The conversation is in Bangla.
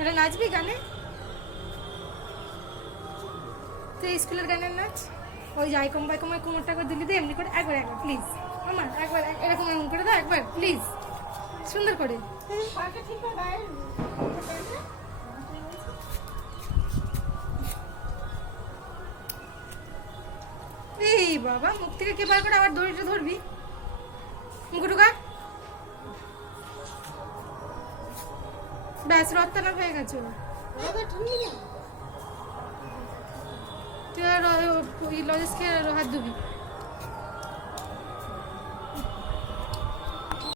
এটা নাচবি গানে? তুই স্কুলের গানের নাচ, ওই যে আইকম বাইকমের কোমরটা করে দিলি দে এমনি করে, একবার একবার প্লিজ আমার, একবার এরকম এমন করে দাও একবার প্লিজ, সুন্দর করে। এই বাবা, মুখ থেকে কে বার করে আবার দড়িটা ধরবি, মুখ ঢুকা। ব্যাস, রক্তানা হয়ে গেছে। তুই আর লজেসকে হাত ধুবি।